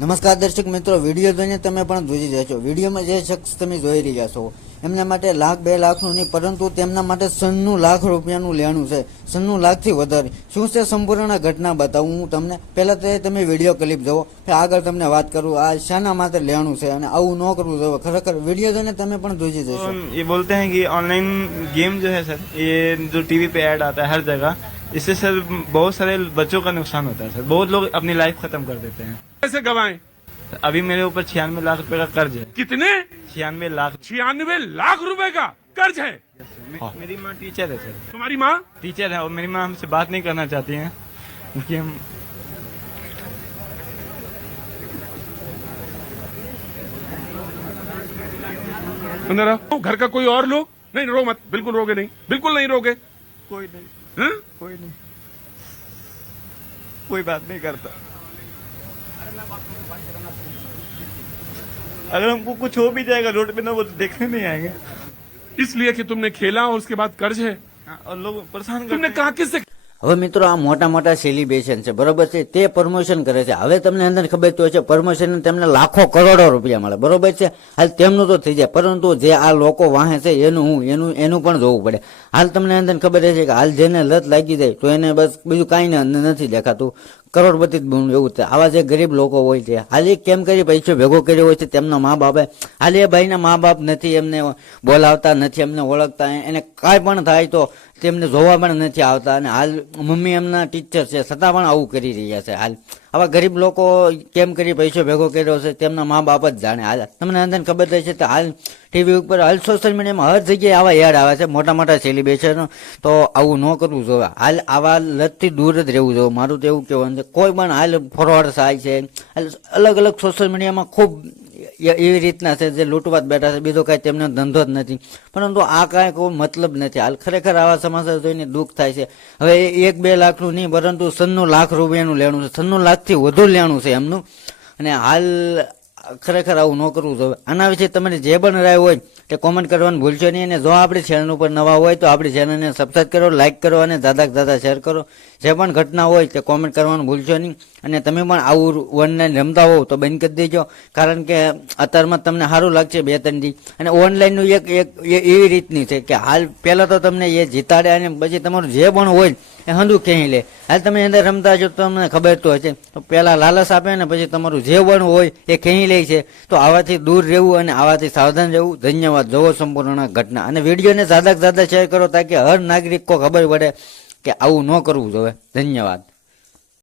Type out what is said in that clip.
નમસ્કાર દર્શક મિત્રો વિડીયો જોઈને તમે પણ ધ્રુજી જશો વિડીયોમાં જે શખ્સ તમે જોઈ રહ્યા છો એમના માટે લાખ બે લાખનું નહીં પરંતુ તેમના માટે સન્નું લાખ રૂપિયાનું લેણું છે સન્નું લાખથી વધારે શું છે સંપૂર્ણ ઘટના બતાવું હું તમને પહેલાં તો એ તમે વિડીયો ક્લિપ જુઓ પછી આગળ તમને વાત કરું આ શાના માટે લેણું છે અને આવું ન કરવું જોઈએ ખરેખર વિડીયો જોઈને તમે પણ ધ્રુજી तो જશો ये बोलते हैं कि ऑनलाइन गेम जो है सर ये जो टीवी पे ऐड आता है हर जगह इससे सर बहुत सारे बच्चों का नुकसान होता है सर बहुत लोग अपनी लाइफ खत्म कर देते हैं कैसे गवाए? अभी मेरे ऊपर छियानवे लाख रुपए का कर्ज है। कितने? छियानवे लाख। छियानवे लाख रुपए का कर्ज है। मे- मेरी माँ टीचर है सर तुम्हारी माँ? टीचर है और मेरी माँ हमसे बात नहीं करना चाहती हैं। क्योंकि हम अंदर आओ घर का कोई और लोग? नहीं रो मत। बिल्कुल रोगे नहीं। बिल्कुल नहीं रोगे। कोई नहीं। हैं? कोई नहीं। कोई बात नहीं करता। अगर हमको कुछ हो भी जाएगा रोड पे ना वो तो देखने नहीं आएंगे इसलिए कि तुमने खेला और उसके बाद कर्ज है हाँ, और लोग परेशान करते तुमने हैं। कहा किससे હવે મિત્રો આ મોટા મોટા સેલિબ્રેશન છે બરોબર છે તે પ્રમોશન કરે છે હવે તમને અંદર ખબર તો છે પ્રમોશન તેમને લાખો કરોડો રૂપિયા મળે બરોબર છે હાલ તેમનું તો થઈ જાય પરંતુ જે આ લોકો વાહે છે એનું હું એનું એનું પણ જોવું પડે હાલ તમને અંદર ખબર છે કે હાલ જેને લત લાગી જાય તો એને બસ બીજું કાંઈ ન- નથી દેખાતું કરોડપતિ બનવું એવું છે. આવા જે ગરીબ લોકો હોય છે. હાલ કેમ કરી પૈસો ભેગો કર્યો હોય છે તેમના મા બાપે? હાલ એ ભાઈના મા બાપ નથી એમને બોલાવતા, નથી એમને ઓળખતા. એને કાંઈ પણ થાય તો તેમને જોવા પણ નથી આવતા. અને હાલ મમ્મી એમના ટીચર છે. છતાં પણ આવું કરી રહ્યા છે હાલ. આવા ગરીબ લોકો કેમ કરી પૈસો ભેગો કર્યો છે? તેમના મા બાપ જ જાણે. હાલ તમને અંદર ખબર થઈ છે તો હાલ ટીવી ઉપર, હાલ સોશિયલ મીડિયામાં હર જગ્યાએ આવા એડ આવે છે. મોટા મોટા સેલિબ્રેશનો તો આવું ન કરવું જોઈએ હાલ આવા લતથી દૂર જ રહેવું જોઈએ મારું તો એવું કહેવાનું છે. કોઈ પણ હાલ ફોરવર્ડ થાય છે. હાલ અલગ અલગ સોશિયલ મીડિયામાં ખૂબ એવી રીતના છે જે લૂંટવા જ બેઠા છે. બીજો કાંઈ તેમનો ધંધો જ નથી. પરંતુ આ કાંઈ કોઈ મતલબ નથી. હાલ ખરેખર આવા સમાચાર જોઈને દુઃખ થાય છે. હવે એક બે લાખનું નહીં, પરંતુ સન્નું લાખ રૂપિયાનું લેણું છે. સન્નું લાખથી વધુ લેણું છે એમનું. અને હાલ ખરેખર આવું ન કરવું જોઈએ. આના વિશે તમને જે પણ રાય હોય તે કોમેન્ટ કરવાનું ભૂલશો નહીં અને જો આપણી ચેનલ ઉપર નવા હોય તો આપણી ચેનલને સબસ્ક્રાઈબ કરો લાઇક કરો અને દાદા દાદા શેર કરો. જે પણ ઘટના હોય તે કોમેન્ટ કરવાનું ભૂલશો નહીં અને તમે પણ આવું ઓનલાઈન રમતા હોવ તો બંધ કરી દેજો. કારણ કે અત્યારમાં તમને સારું લાગશે બે ત્રણ દી. અને ઓનલાઈનનું એક એક એવી રીતની છે કે હાલ પહેલાં તો તમને એ જીતાડે અને પછી તમારું જે પણ હોય એ હંધું ક્યાંય લે? હાલ તમે અંદર રમતા છો તમને ખબર તો હશે. તો પહેલાં લાલચ આપે ને પછી તમારું જે પણ હોય એ ક્યાંય લે છે. તો આવાથી દૂર રહેવું અને આવાથી સાવધાન રહેવું ધન્યવાદ. જોવો સંપૂર્ણ ઘટના. અને વિડીયોને જ્યાદા ઝાદા શેર કરો તાકી હર નાગરિક કો ખબર પડે કે આવું ન કરવું જોઈએ. ધન્યવાદ.